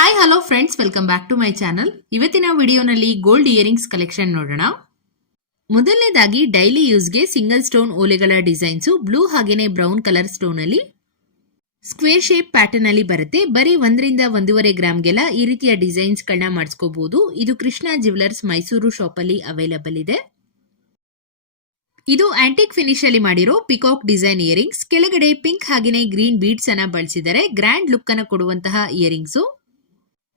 Hi hello friends welcome back to my channel ಇವತ್ತಿನ ವಿಡಿಯೋನಲ್ಲಿ gold earrings collection ನೋಡೋಣ. ಮೊದಲನೇದಾಗಿ ಡೈಲಿ ಯೂಸ್ಗೆ ಸಿಂಗಲ್ ಸ್ಟೋನ್ ಓಲೆಗಳ ಡಿಸೈನ್ಸು ಬ್ಲೂ ಹಾಗೇನೆ ಬ್ರೌನ್ ಕಲರ್ ಸ್ಟೋನ್ ಅಲ್ಲಿ. ಸ್ಕ್ವೇರ್ ಶೇಪ್ ಪ್ಯಾಟರ್ನ್ ಅಲ್ಲಿ ಬರುತ್ತೆ. ಬರೀ ಒಂದರಿಂದ ಒಂದೂವರೆ ಗ್ರಾಮ್ಗೆಲ್ಲ ಈ ರೀತಿಯ ಡಿಸೈನ್ಸ್ ಕಣ್ಣ ಮಾಡಿಸ್ಕೋಬಹುದು ಇದು ಕೃಷ್ಣ ಜ್ಯುವೆಲರ್ಸ್ ಮೈಸೂರು ಶಾಪಲ್ಲಿ ಅವೈಲಬಲ್ ಇದೆ. ಇದು ಆಂಟಿಕ್ ಫಿನಿಶ್ ಅಲ್ಲಿ ಮಾಡಿರೋ ಪಿಕಾಕ್ ಡಿಸೈನ್ ಇಯರಿಂಗ್ಸ್ ಕೆಳಗಡೆ ಪಿಂಕ್ ಹಾಗೇನೆ ಗ್ರೀನ್ ಬೀಡ್ಸ್ ಅನ್ನ ಬಳಸಿದರೆ ಗ್ರ್ಯಾಂಡ್ ಲುಕ್ ಅನ್ನ ಕೊಡುವಂತಹ ಇಯರಿಂಗ್ಸು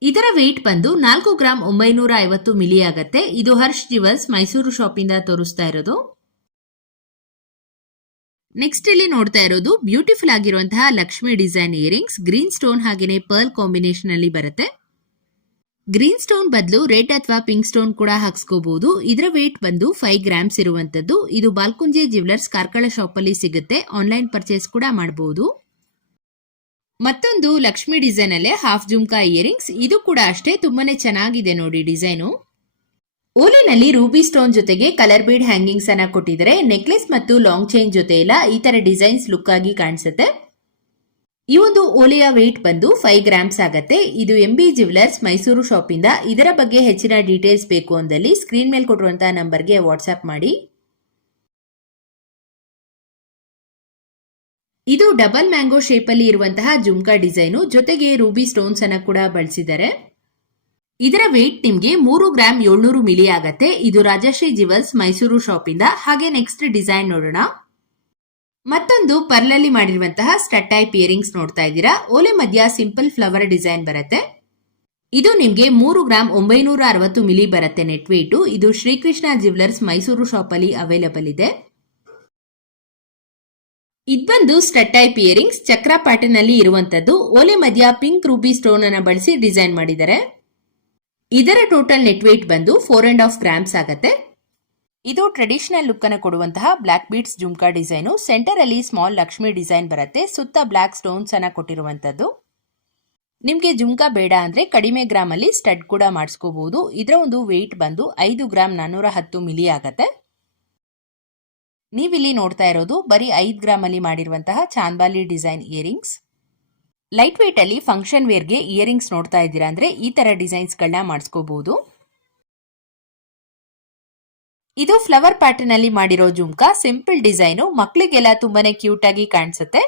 ಇದರ ವೆಯ್ಟ್ ಬಂದು ನಾಲ್ಕು ಗ್ರಾಮ್ ಒಂಬೈನೂರ ಐವತ್ತು ಮಿಲಿ ಆಗತ್ತೆ. ಇದು ಹರ್ಷ್ ಜಿವಲ್ಸ್ ಮೈಸೂರು ಶಾಪ್ ಇಂದ ತೋರಿಸ್ತಾ ಇರೋದು. ನೆಕ್ಸ್ಟ್ ಇಲ್ಲಿ ನೋಡ್ತಾ ಇರೋದು ಬ್ಯೂಟಿಫುಲ್ ಆಗಿರುವಂತಹ Lakshmi design earrings green stone ಹಾಗೇನೆ ಪರ್ಲ್ ಕಾಂಬಿನೇಷನ್ ಅಲ್ಲಿ ಬರುತ್ತೆ. ಗ್ರೀನ್ ಸ್ಟೋನ್ ಬದಲು ರೆಡ್ ಅಥವಾ ಪಿಂಕ್ ಸ್ಟೋನ್ ಕೂಡ ಹಾಕ್ಸ್ಕೋಬಹುದು ಇದರ ವೇಟ್ ಬಂದು ಫೈವ್ ಗ್ರಾಮ್ಸ್ ಇರುವಂತದ್ದು. ಇದು ಬಾಲ್ಕುಂಜೆ ಜ್ಯುವೆಲರ್ಸ್ ಕಾರ್ಕಳ ಶಾಪ್ ಅಲ್ಲಿ ಸಿಗುತ್ತೆ. ಆನ್ಲೈನ್ ಪರ್ಚೇಸ್ ಕೂಡ ಮಾಡಬಹುದು ಮತ್ತೊಂದು ಲಕ್ಷ್ಮಿ ಡಿಸೈನ್ ಅಲ್ಲೇ ಹಾಫ್ ಜುಮ್ಕಾ ಇಯರಿಂಗ್ಸ್ ಇದು ಕೂಡ ಅಷ್ಟೇ, ತುಂಬಾನೇ ಚೆನ್ನಾಗಿದೆ ನೋಡಿ ಡಿಸೈನು. ಓಲಿನಲ್ಲಿ ರೂಬಿ ಸ್ಟೋನ್ ಜೊತೆಗೆ ಕಲರ್ ಬೀಡ್ ಹ್ಯಾಂಗಿಂಗ್ಸ್ ಅನ್ನ ಕೊಟ್ಟಿದ್ದಾರೆ. ನೆಕ್ಲೆಸ್ ಮತ್ತು ಲಾಂಗ್ ಚೈನ್ ಜೊತೆ ಇಲ್ಲ, ಈ ತರ ಡಿಸೈನ್ಸ್ ಲುಕ್ ಆಗಿ ಕಾಣಿಸುತ್ತೆ. ಈ ಒಂದು ಓಲೆಯ ವೆಯ್ಟ್ ಬಂದು ಫೈವ್ ಗ್ರಾಮ್ಸ್ ಆಗತ್ತೆ. ಇದು M B jewellers Mysuru shop ಇಂದ. ಇದರ ಬಗ್ಗೆ ಹೆಚ್ಚಿನ ಡೀಟೇಲ್ಸ್ ಬೇಕು ಅಂದಲ್ಲಿ ಸ್ಕ್ರೀನ್ ಮೇಲೆ ಕೊಟ್ಟಿರುವಂತಹ ನಂಬರ್ಗೆ ವಾಟ್ಸ್ಆಪ್ ಮಾಡಿ. ಇದು ಡಬಲ್ ಮ್ಯಾಂಗೋ ಶೇಪ್ ಅಲ್ಲಿ ಇರುವಂತಹ ಜುಮ್ಕಾ ಡಿಸೈನು. ಜೊತೆಗೆ ರೂಬಿ ಸ್ಟೋನ್ಸ್ ಅನ್ನ ಕೂಡ ಬಳಸಿದ್ದಾರೆ. ಇದರ ವೆಯ್ಟ್ ನಿಮ್ಗೆ ಮೂರು ಗ್ರಾಮ್ ಏಳ್ನೂರು ಮಿಲಿ ಆಗತ್ತೆ. ಇದು ರಾಜಶ್ರೀ ಜಿವಲ್ಸ್ ಮೈಸೂರು ಶಾಪ್ ಇಂದ ಹಾಗೆ ನೆಕ್ಸ್ಟ್ ಡಿಸೈನ್ ನೋಡೋಣ. ಮತ್ತೊಂದು ಪರ್ಲಲ್ಲಿ ಮಾಡಿರುವಂತಹ ಸ್ಟಟ್ ಟೈಪ್ ಇಯರಿಂಗ್ಸ್ ನೋಡ್ತಾ ಇದ್ದೀರಾ. ಓಲೆ ಮಧ್ಯ ಸಿಂಪಲ್ ಫ್ಲವರ್ ಡಿಸೈನ್ ಬರುತ್ತೆ. ಇದು ನಿಮ್ಗೆ ಮೂರು ಗ್ರಾಮ್ ಒಂಬೈನೂರ ಅರವತ್ತು ಮಿಲಿ ಬರುತ್ತೆ ನೆಟ್ ವೇಟು ಇದು ಶ್ರೀಕೃಷ್ಣ ಜ್ಯುವೆಲರ್ಸ್ ಮೈಸೂರು ಶಾಪ್ ಅಲ್ಲಿ ಅವೈಲಬಲ್ ಇದೆ. ಇದ್ಬಂದು ಸ್ಟಡ್ ಟೈಪ್ ಇಯರಿಂಗ್ಸ್ ಚಕ್ರ ಪ್ಯಾಟರ್ನ್ ಅಲ್ಲಿ ಇರುವಂತದ್ದು ಓಲೆ ಮಧ್ಯ ಪಿಂಕ್ ರೂಬಿ ಸ್ಟೋನ್ ಅನ್ನ ಬಳಸಿ ಡಿಸೈನ್ ಮಾಡಿದ್ದಾರೆ ಇದರ ಟೋಟಲ್ ನೆಟ್ ವೇಟ್ ಬಂದು ಫೋರ್ ಅಂಡ್ ಹಾಫ್ ಗ್ರಾಮ್ಸ್ ಆಗತ್ತೆ. ಇದು ಟ್ರೆಡಿಷನಲ್ ಲುಕ್ ಅನ್ನು ಕೊಡುವಂತಹ black beads jhumka design. Centre ಅಲ್ಲಿ ಸ್ಮಾಲ್ ಲಕ್ಷ್ಮಿ ಡಿಸೈನ್ ಬರುತ್ತೆ. ಸುತ್ತ ಬ್ಲಾಕ್ ಸ್ಟೋನ್ಸ್ ಅನ್ನ ಕೊಟ್ಟಿರುವಂತದ್ದು. ನಿಮ್ಗೆ ಜುಮ್ಕಾ ಬೇಡ ಅಂದ್ರೆ ಕಡಿಮೆ ಗ್ರಾಮ್ ಅಲ್ಲಿ ಸ್ಟಡ್ ಕೂಡ ಮಾಡಿಸ್ಕೋಬಹುದು ಇದರ ಒಂದು ವೆಯ್ಟ್ ಬಂದು ಐದು ಗ್ರಾಮ್ ನಾನ್ನೂರ ಹತ್ತು ಮಿಲಿ ಆಗತ್ತೆ. ನೀವಿಲ್ಲಿ ನೋಡ್ತಾ ಇರೋದು ಬರೀ ಐದು ಗ್ರಾಮ್ ಅಲ್ಲಿ ಮಾಡಿರುವಂತಹ chandbali design earrings. Light weight ಅಲ್ಲಿ ಫಂಕ್ಷನ್ ವೇರ್ಗೆ ಇಯರಿಂಗ್ಸ್ ನೋಡ್ತಾ ಇದ್ದೀರಾ ಅಂದ್ರೆ ಈ ತರ ಡಿಸೈನ್ಸ್ ಗಳನ್ನ ಮಾಡಿಸ್ಕೋಬಹುದು ಇದು ಫ್ಲವರ್ ಪ್ಯಾಟರ್ನ್ ಅಲ್ಲಿ ಮಾಡಿರೋ ಜುಮ್ಕಾ ಸಿಂಪಲ್ ಡಿಸೈನು ಮಕ್ಕಳಿಗೆಲ್ಲ ತುಂಬಾನೇ ಕ್ಯೂಟ್ ಆಗಿ ಕಾಣಿಸುತ್ತೆ.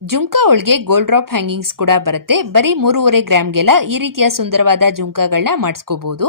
ಜುಮ್ಕಾ ಒಳಗೆ ಗೋಲ್ಡ್ ಡ್ರಾಪ್ ಹ್ಯಾಂಗಿಂಗ್ಸ್ ಕೂಡ ಬರುತ್ತೆ. ಬರೀ ಮೂರುವರೆ ಗ್ರಾಮ್ಗೆಲ್ಲ ಈ ರೀತಿಯ ಸುಂದರವಾದ ಜುಮ್ಕಾಗಳನ್ನ ಮಾಡಿಸ್ಕೋಬಹುದು